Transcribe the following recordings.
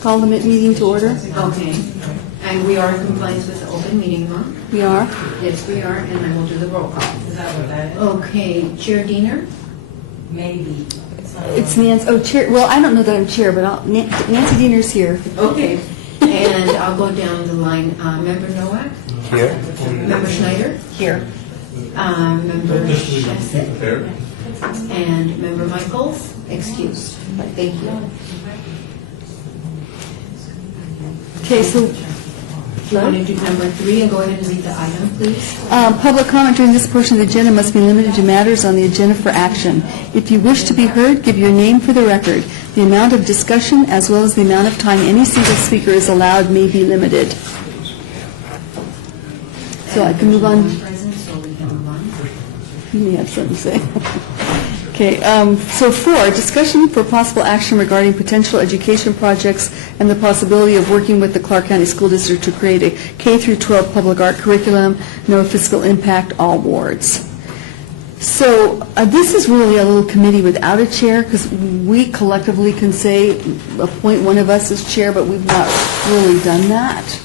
Call the meeting to order. Okay. And we are in compliance with the open meeting law? We are. Yes, we are, and I will do the roll call. Is that what that is? Okay, Chair Diener? Maybe. It's Nancy. Oh, chair. Well, I don't know that I'm chair, but Nancy Diener's here. Okay. And I'll go down the line. Member Nowak? Here. Member Schneider? Here. Member Shesik? Here. And Member Michaels? Excused. Thank you. Okay, so You want to do number 3 and go ahead and read the item, please? public comment during this portion of the agenda must be limited to matters on the agenda for action. If you wish to be heard, give your name for the record. The amount of discussion as well as the amount of time any single speaker is allowed may be limited. So I can move on. Present, so we can move on. You may have something to say. Okay, so 4, discussion for possible action regarding potential education projects and the possibility of working with the Clark County School District to create a K-12 public art curriculum, no fiscal impact, all wards. So this is really a little committee without a chair, because we collectively can say, appoint one of us as chair, but we've not really done that.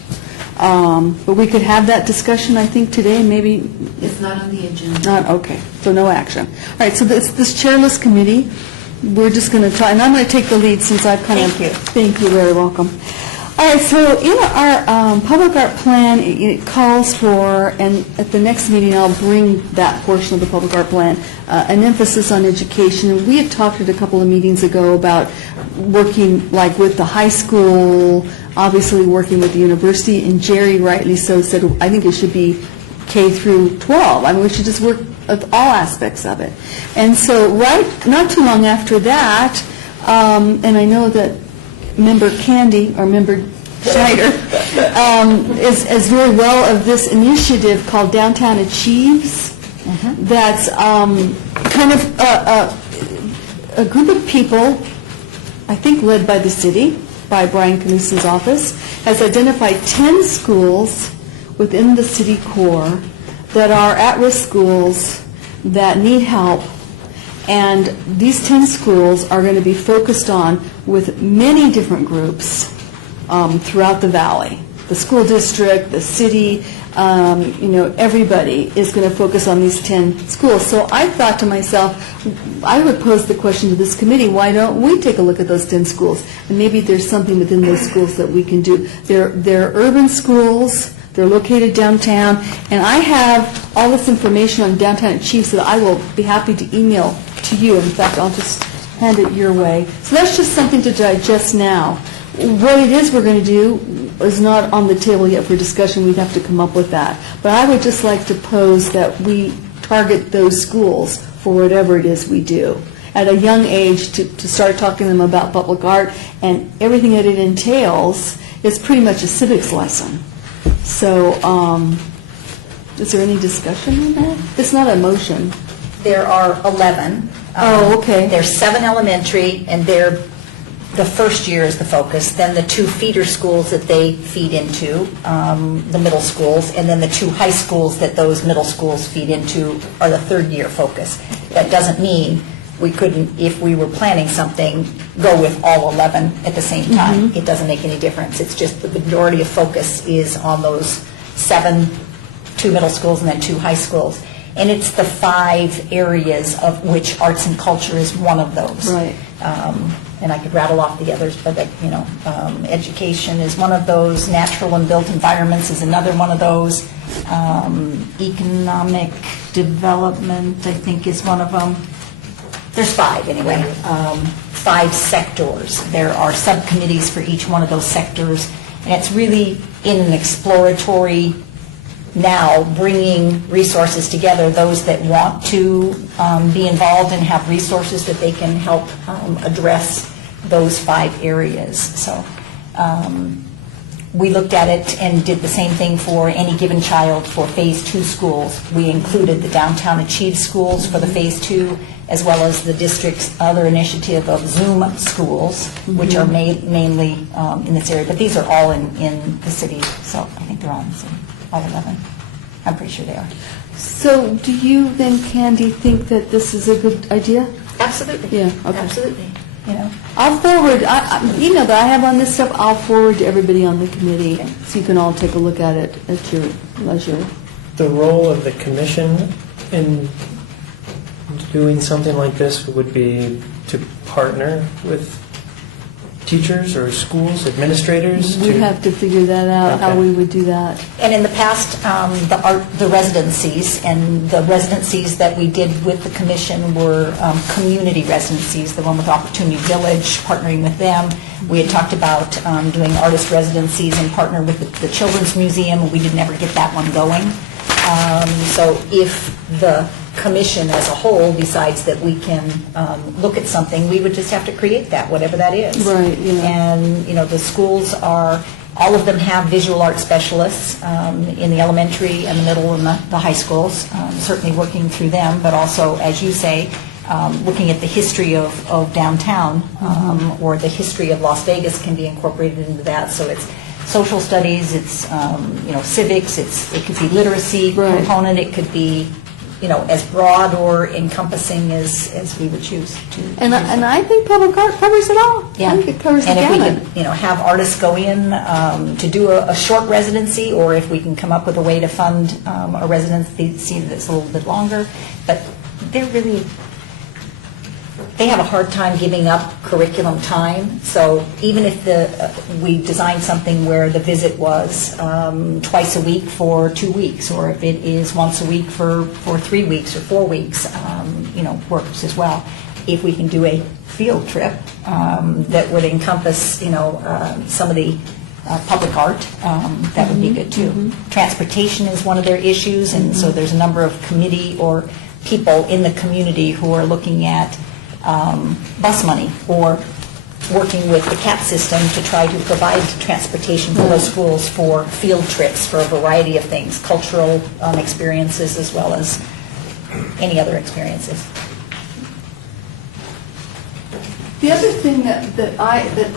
But we could have that discussion, I think, today, maybe. It's not on the agenda. Not, okay, so no action. All right, so this chairless committee, we're just going to try, and I'm going to take the lead since I've kind of... Thank you. Thank you, very welcome. All right, so in our public art plan, it calls for, and at the next meeting I'll bring that portion of the public art plan, an emphasis on education. And we had talked at a couple of meetings ago about working like with the high school, obviously working with the university, and Jerry rightly so said, I think it should be K through 12. I mean, we should just work with all aspects of it. And so not too long after that, and I know that Member Candy, or Member Schneider, is very well of this initiative called Downtown Achieves. That's kind of a group of people, I think led by the city, by Brian Knudsen's office, has identified 10 schools within the city core that are at-risk schools that need help. And these 10 schools are going to be focused on with many different groups throughout the valley. The school district, the city, everybody is going to focus on these 10 schools. So I thought to myself, I would pose the question to this committee, why don't we take a look at those 10 schools? And maybe there's something within those schools that we can do. They're urban schools. They're located downtown. And I have all this information on Downtown Achieves that I will be happy to email to you. In fact, I'll just hand it your way. So that's just something to digest now. What it is we're going to do is not on the table yet for discussion. We'd have to come up with that. But I would just like to pose that we target those schools for whatever it is we do at a young age to start talking to them about public art, and everything that it entails is pretty much a civics lesson. So is there any discussion on that? It's not a motion. There are 11. Oh, okay. There's 7 elementary, and the first year is the focus. Then the 2 feeder schools that they feed into, the middle schools, and then the 2 high schools that those middle schools feed into are the third year focus. That doesn't mean we couldn't, if we were planning something, go with all 11 at the same time. It doesn't make any difference. It's just the majority of focus is on those 7, 2 middle schools and then 2 high schools. And it's the 5 areas of which arts and culture is one of those. Right. And I could rattle off the others, but education is one of those. Natural and built environments is another one of those. Economic development, I think, is one of them. There's 5 anyway. 5 sectors. There are subcommittees for each one of those sectors, and it's really in an exploratory now, bringing resources together, those that want to be involved and have resources that they can help address those 5 areas. So we looked at it and did the same thing for any given child for Phase 2 schools. We included the Downtown Achieve schools for the Phase 2, as well as the district's other initiative of Zoom schools, which are mainly in this area. But these are all in the city, so I think they're all in the city. All 11. I'm pretty sure they are. So do you then, Candy, think that this is a good idea? Absolutely. Yeah, okay. Absolutely. I'll forward, email that I have on this stuff, I'll forward to everybody on the committee, so you can all take a look at it at your leisure. The role of the commission in doing something like this would be to partner with teachers or schools, administrators? We'd have to figure that out, how Okay. we would do that. And in the past, the residencies, and the residencies that we did with the commission were community residencies, the one with Opportunity Village, partnering with them. We had talked about doing artist residencies and partner with the Children's Museum, and we did never get that one going. So if the commission as a whole decides that we can look at something, we would just have to create that, whatever that is. Right, yeah. And, the schools are, all of them have visual arts specialists in the elementary and the middle and the high schools, certainly working through them, but also, as you say, looking at the history of downtown or the history of Las Vegas can be incorporated into that. So it's social studies, it's, civics, it could be literacy Right. component, it could be, as broad or encompassing as we would choose to. And I think public art covers it all. Yeah. I think it covers the And if we gamut. could, have artists go in to do a short residency, or if we can come up with a way to fund a residency that's a little bit longer, but they have a hard time giving up curriculum time. So even if we designed something where the visit was twice a week for 2 weeks, or if it is once a week for 3 weeks or 4 weeks, works as well. If we can do a field trip that would encompass, some of the public art, that would be good too. Transportation is one of their issues, and so there's a number of committee or people in the community who are looking at bus money or working with the CAP system to try to provide transportation for those schools for field trips for a variety of things, cultural experiences as well as any other experiences. The other thing that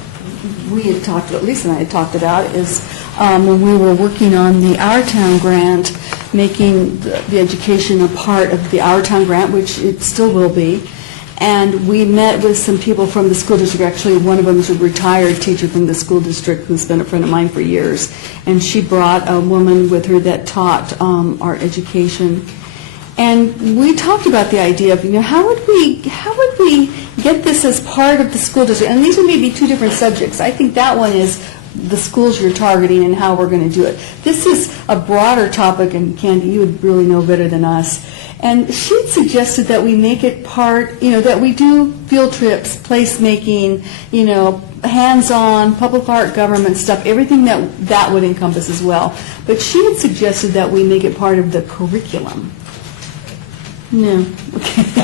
we had talked about, Lisa and I had talked about, is when we were working on the Our Town grant, making the education a part of the Our Town grant, which it still will be. And we met with some people from the school district. Actually, one of them is a retired teacher from the school district who's been a friend of mine for years. And she brought a woman with her that taught art education. And we talked about the idea of, how would we get this as part of the school district? And these would maybe two different subjects. I think that one is the schools you're targeting and how we're going to do it. This is a broader topic, and Candy, you would really know better than us. And she suggested that we make it part, that we do field trips, placemaking, hands-on, public art, government stuff, everything that would encompass as well. But she had suggested that we make it part of the curriculum. No. Okay.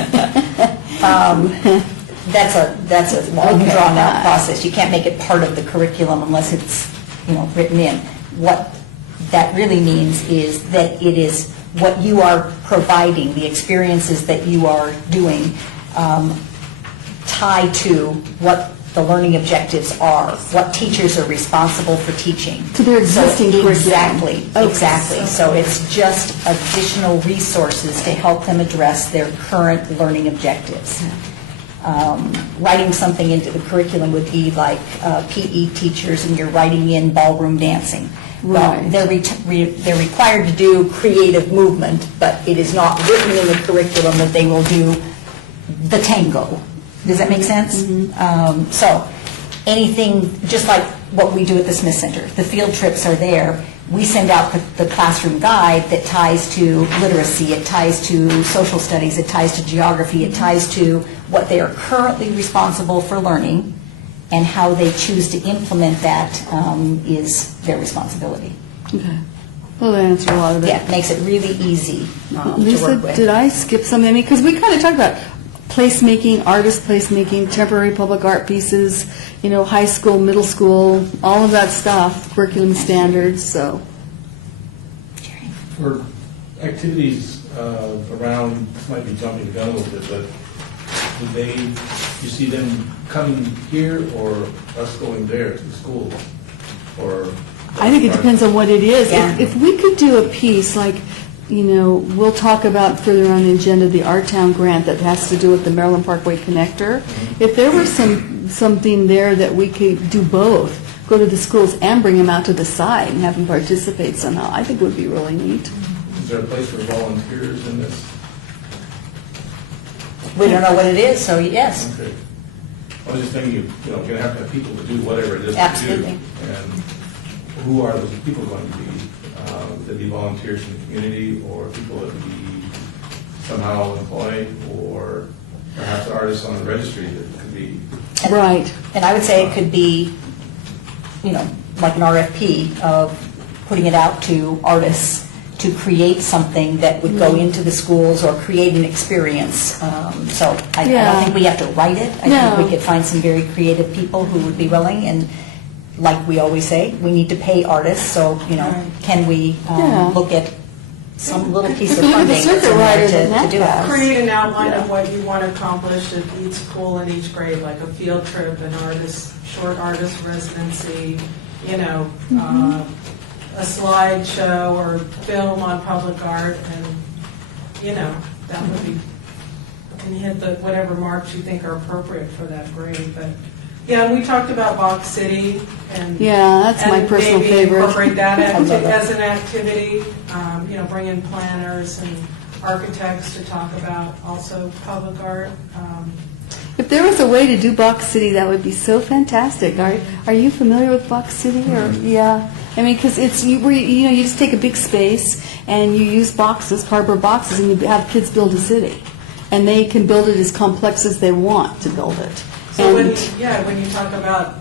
That's a long, drawn-out process. You can't make it part of the curriculum unless it's, written in. What that really means is that it is what you are providing, the experiences that you are doing, tie to what the learning objectives are, what teachers are responsible for teaching. To their existing curriculum. Exactly, Okay. exactly. So it's just additional resources to help them address their current learning objectives. Writing something into the curriculum would be like PE teachers, and you're writing in ballroom dancing. Well, Right. they're required to do creative movement, but it is not written in the curriculum that they will do the tango. Does that make sense? So anything, just like what we do at the Smith Center, the field trips are there. We send out the classroom guide that ties to literacy, it ties to social studies, it ties to geography, it ties to what they are currently responsible for learning, and how they choose to implement that is their responsibility. Okay. Well, that answers a lot of it. Yeah, it makes it really easy to Lisa, work with. did I skip something? Because we kind of talked about placemaking, artist placemaking, temporary public art pieces, high school, middle school, all of that stuff, curriculum standards, so. For activities around, might be jumping the gun a little bit, but you see them coming here or us going there to the school? Or I think it depends on what it is. Yeah. If we could do a piece like, we'll talk about further on the agenda, the Our Town grant that has to do with the Maryland Parkway Connector. If there were some something there that we could do both, go to the schools and bring them out to the site and have them participate somehow. I think it would be really neat. Is there a place for volunteers in this? We don't know what it is, so yes. Okay. I was just thinking, you know, you're going to have people to do whatever it is Absolutely. to do. And who are those people going to be? Would they be volunteers in the community, or people that would be somehow employed, or perhaps artists on the registry that could be? Right. And I would say it could be, you know, like an RFP of putting it out to artists to create something that would go into the schools or create an experience. So I don't think we have to write it. I think we could find some very creative people who would be willing, and like we always say, we need to pay artists, so, you know, can we look at some little piece of Look at the funding that's in circuit rider there that to do that it? Create an outline of what you want to accomplish at each school and each grade, like a field trip, an artist, short artist residency, you know, a slideshow or film on public art, and, you know, that would be, can hit the, whatever marks you think are appropriate for that grade. But, yeah, and we talked about Box City, and That's my personal maybe favorite. incorporate that as an activity, you know, bring in planners and architects to talk about also public art. If there was a way to do Box City, that would be so fantastic. Are you familiar with Box City? Or yeah, I mean, because it's you know, you just take a big space and you use boxes, cardboard boxes, and you have kids build a city, and they can build it as complex as they want to build it. So when And you talk about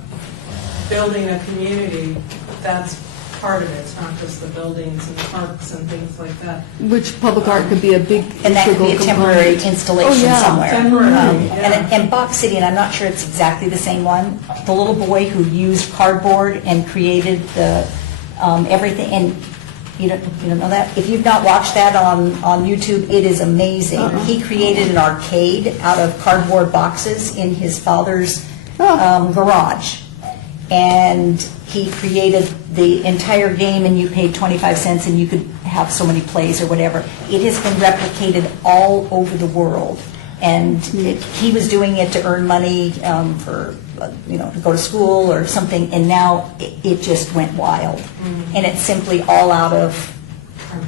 building a community, that's part of it. It's not just the buildings and parks and things like that. which public art could be a big And that could be a integral temporary component. installation Oh, yeah. somewhere. Temporary, yeah. And Box City, and I'm not sure it's exactly the same one, the little boy who used cardboard and created the everything, and you don't know that? If you've not watched that on YouTube, it is amazing. He created an arcade out of cardboard boxes in his father's garage. And he created the entire game, and you paid 25 cents and you could have so many plays or whatever. It has been replicated all over the world. And he was doing it to earn money for, you know, to go to school or something, and now it just went wild. And it's simply all out of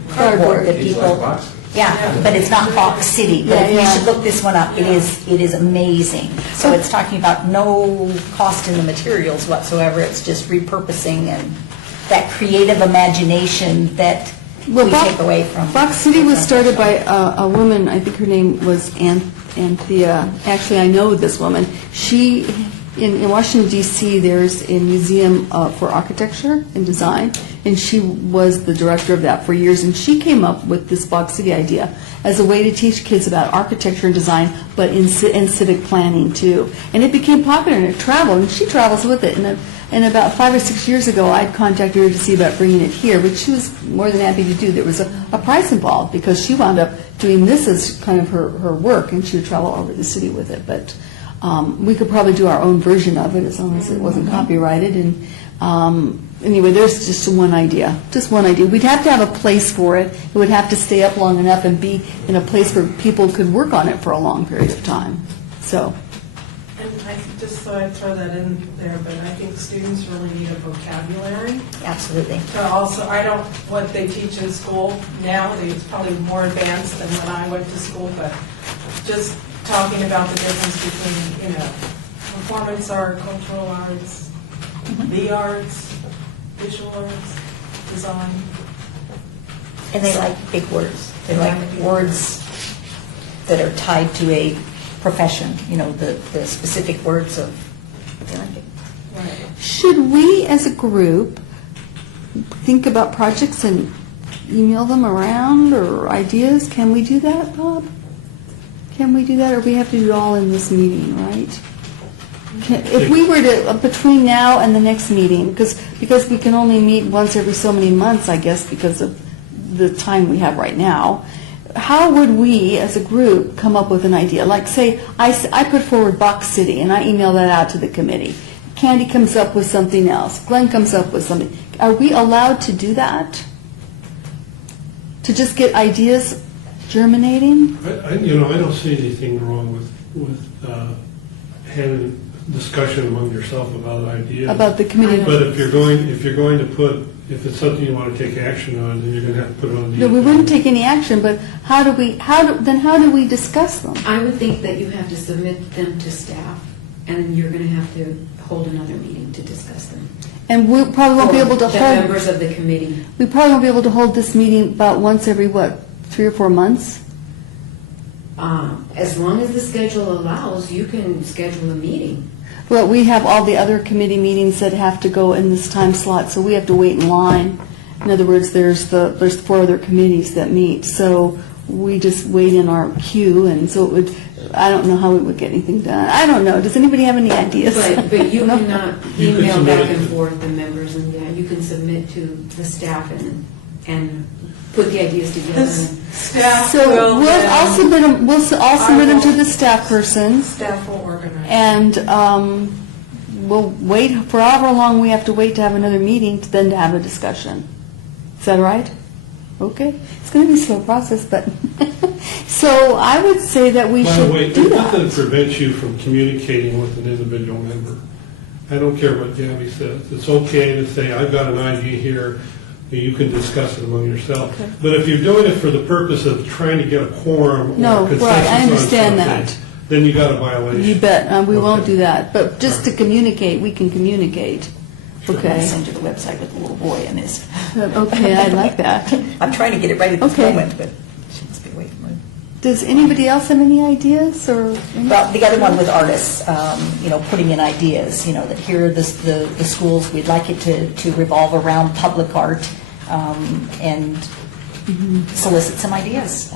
cardboard that It's like people... boxes. Yeah, but it's not Box City. But Yeah, you yeah. should look this one up. It is amazing. So it's talking about no cost in the materials whatsoever. It's just repurposing and that creative imagination that we take away from. Box City was started by a woman, I think her name was Anthea. Actually, I know this woman. She, in Washington, D.C., there's a museum for architecture and design, and she was the director of that for years, and she came up with this Box City idea as a way to teach kids about architecture and design, but in civic planning, too. And it became popular, and it traveled, and she travels with it. And about 5 or 6 years ago, I'd contacted her to see about bringing it here, which she was more than happy to do. There was a price involved because she wound up doing this as kind of her work, and she would travel all over the city with it. But we could probably do our own version of it as long as it wasn't copyrighted. And anyway, there's just one idea. Just one idea. We'd have to have a place for it. It would have to stay up long enough and be in a place where people could work on it for a long period of time. So. And I just thought I'd throw that in there, but I think students really need a vocabulary. Absolutely. To also, what they teach in school now, it's probably more advanced than when I went to school, but just talking about the difference between, you know, performance art, cultural arts, the arts, visual arts, design. And they like big words. They like words that are tied to a profession, you know, the specific words of, they like it. Right. Should we, as a group, think about projects and email them around or ideas? Can we do that, Bob? Can we do that, or we have to do it all in this meeting, right? If we were to, between now and the next meeting, because we can only meet once every so many months, I guess, because of the time we have right now, how would we, as a group, come up with an idea? Like, say, I put forward Box City, and I email that out to the committee. Candy comes up with something else. Glenn comes up with something. Are we allowed to do that? To just get ideas germinating? I don't see anything wrong with having discussion among yourself about ideas. About the committee. But if you're going to put, if it's something you want to take action on, then you're going to have to put it on the. No, we wouldn't take any action, but how do we discuss them? I would think that you have to submit them to staff, and you're going to have to hold another meeting to discuss them. And we probably won't be able to The hold, members of the committee. we probably won't be able to hold this meeting about once every, 3 or 4 months? As long as the schedule allows, you can schedule a meeting. Well, we have all the other committee meetings that have to go in this time slot, so we have to wait in line. In other words, there's 4 other committees that meet, so we just wait in our queue, and so it would, I don't know how we would get anything done. I don't know. Does anybody have any ideas? But you cannot You could email submit back it and to- forth the members, and yeah, you can submit to the staff and put the ideas together. and- Staff So will I'll then, submit them, I'll submit them to the staff person, staff will organize. and we'll wait for however long we have to wait to have another meeting, then to have a discussion. Is that right? Okay. It's going to be a slow process, but, so I would say that we By the way, should do there's nothing that. prevents you from communicating with an individual member. I don't care what Gabby says. It's okay to say, I've got an idea here, and you can discuss it among yourself. Okay. But if you're doing it for the purpose of trying to get a quorum or No, right, consensus I on understand something, that. then you got a violation. You bet, we won't Okay. do that, but just to communicate, we can communicate. I'll Okay, send you the website with the little boy in his. okay, I like that. I'm trying to get it right at this Okay. moment, but she must be away from her. Does anybody else have any ideas, or? Well, the other one with artists, putting in ideas, that here are the schools, we'd like it to revolve around public art, and solicit some ideas.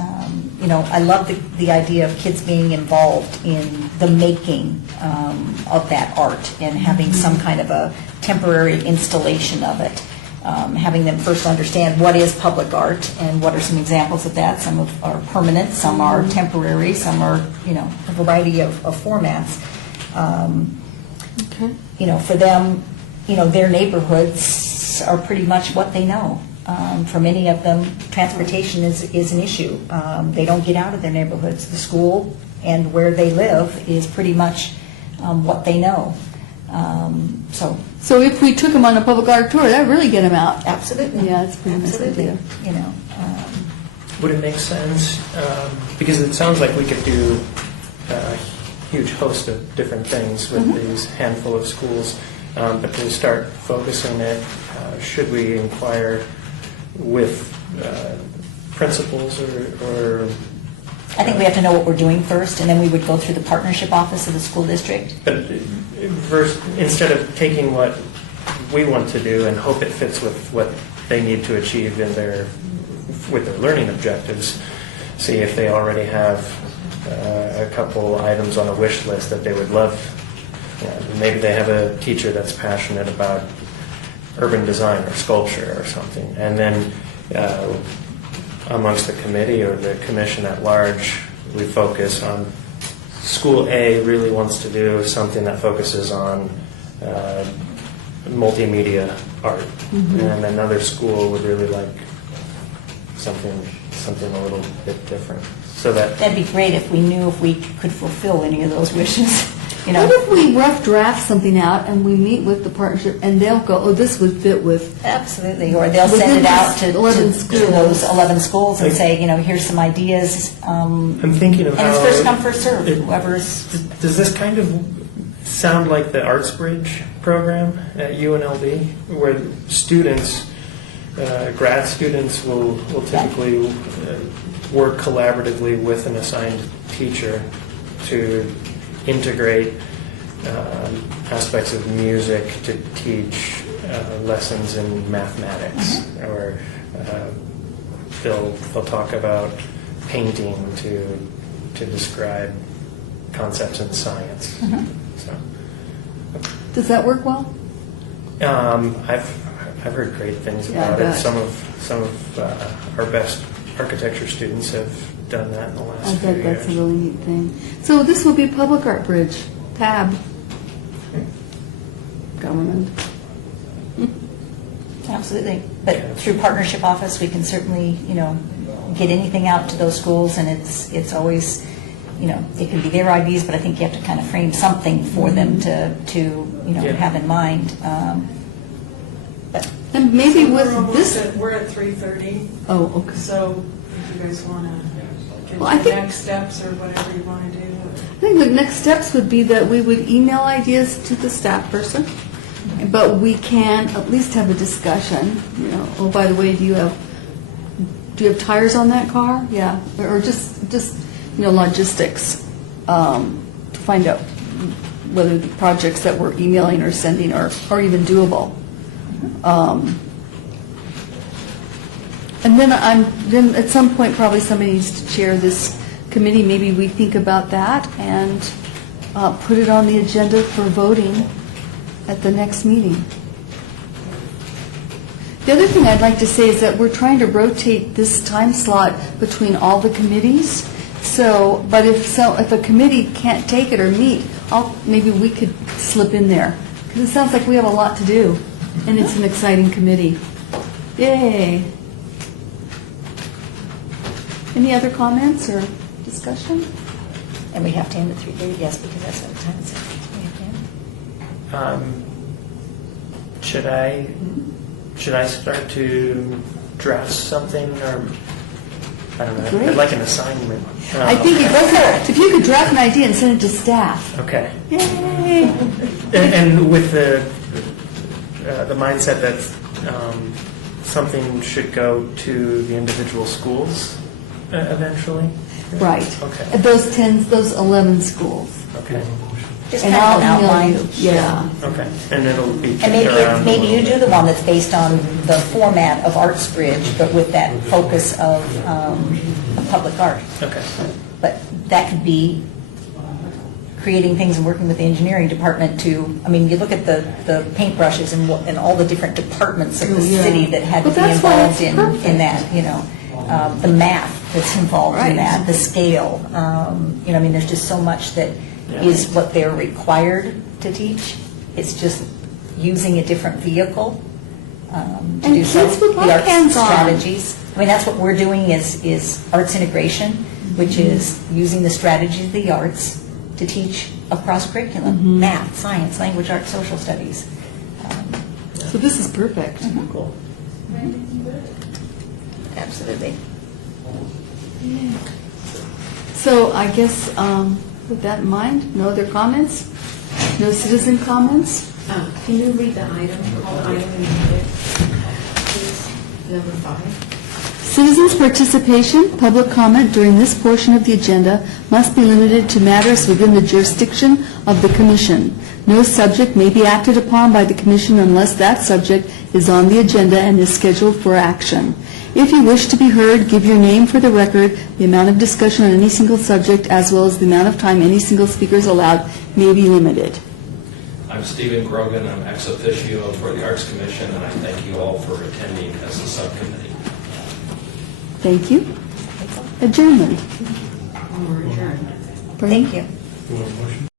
I love the idea of kids being involved in the making of that art and having some kind of a temporary installation of it. Having them first understand what is public art and what are some examples of that. Some are permanent, some are temporary, some are, a variety of formats. Okay. For them, their neighborhoods are pretty much what they know. For many of them, transportation is an issue. They don't get out of their neighborhoods. The school and where they live is pretty much what they know. So if we took them on a public art tour, that'd really get them out. Absolutely. Yeah, it's a pretty nice Absolutely. idea. Would it make sense, because it sounds like we could do a huge host of different things with these handful of schools, but to start focusing it, should we inquire with principals or I think we have to know what we're doing first, and then we would go through the partnership office of the school district. but instead of taking what we want to do and hope it fits with what they need to achieve with their learning objectives, see if they already have a couple items on a wish list that they would love. Maybe they have a teacher that's passionate about urban design or sculpture or something, and then amongst the committee or the commission at large, we focus on school A really wants to do something that focuses on multimedia art, and another school would really like something a little bit different. So That'd be great if we knew if we could fulfill any of those wishes. What if we rough draft something out and we meet with the partnership and they'll go, oh, this would fit with, Absolutely, or they'll send it out to 11 those 11 schools and say, here's some ideas. I'm thinking of And it's how first come, first served, it- whoever's. Does this kind of sound like the Arts Bridge program at UNLV, where students, grad students will typically work collaboratively with an assigned teacher to integrate aspects of music to teach lessons in mathematics, or they'll talk about painting to describe concepts in science. So, does that work well? I've heard great things Yeah, I about it. bet. Some of our best architecture students have done that in the last I few bet that's a years. really neat thing. So this will be a public art bridge, tab. Government. Absolutely. But through partnership office, we can certainly, get anything out to those schools, and it's always, it can be their ideas, but I think you have to kind of frame something for them to Yeah. have in mind. But And maybe So with this, we're at 3:30, oh, okay. so if you guys want to Well, I get think- the next steps or whatever you want to do. I think the next steps would be that we would email ideas to the staff person, but we can at least have a discussion, oh, by the way, do you have tires on that car? Yeah, or just logistics, to find out whether the projects that we're emailing or sending are even doable. And then then at some point, probably somebody needs to chair this committee. Maybe we think about that and put it on the agenda for voting at the next meeting. The other thing I'd like to say is that we're trying to rotate this time slot between all the committees. So, but if a committee can't take it or meet, maybe we could slip in there. Because it sounds like we have a lot to do, and it's an exciting committee. Yay! Any other comments or discussion? and we have to end at 3:30, yes, because that's what the time is. We have to end. Should I start to draft something, or I don't know? Great. I'd like an assignment. I think if you could draft an idea and send it to staff. Okay. Yay! And with the mindset that something should go to the individual schools eventually. Right. Okay. Those 11 schools. Okay. Just And kind of an I'll outline. email you. Yeah. Okay. And it'll be And maybe, kicked around. maybe you do the one that's based on the format of ArtsBridge, but with that focus of public art. Okay. But that could be creating things and working with the engineering department to, I mean, you look at the paintbrushes and all the different departments of the Oh, yeah. city that had to But be that's why involved it's perfect. in that, the math that's involved Right. in that, the scale. I mean, there's just so much that is what they're required to teach. It's just using a different vehicle to And do so. kids would like The arts hands-on. strategies. I mean, that's what we're doing is arts integration, which is using the strategies of the arts to teach across curriculum, math, science, language, arts, social studies. So this is perfect. Cool. Absolutely. So I guess with that in mind, no other comments? No citizen comments? Can you read the item, call the item in the please? Number 5. Citizens' participation, public comment during this portion of the agenda must be limited to matters within the jurisdiction of the Commission. No subject may be acted upon by the Commission unless that subject is on the agenda and is scheduled for action. If you wish to be heard, give your name for the record. The amount of discussion on any single subject, as well as the amount of time any single speaker is allowed, may be limited. I'm Stephen Grogan. I'm ex officio for the Arts Commission, and I thank you all for attending as a subcommittee. Thank you. Adjournment. We're adjourned. Pardon? Thank you. You want a motion?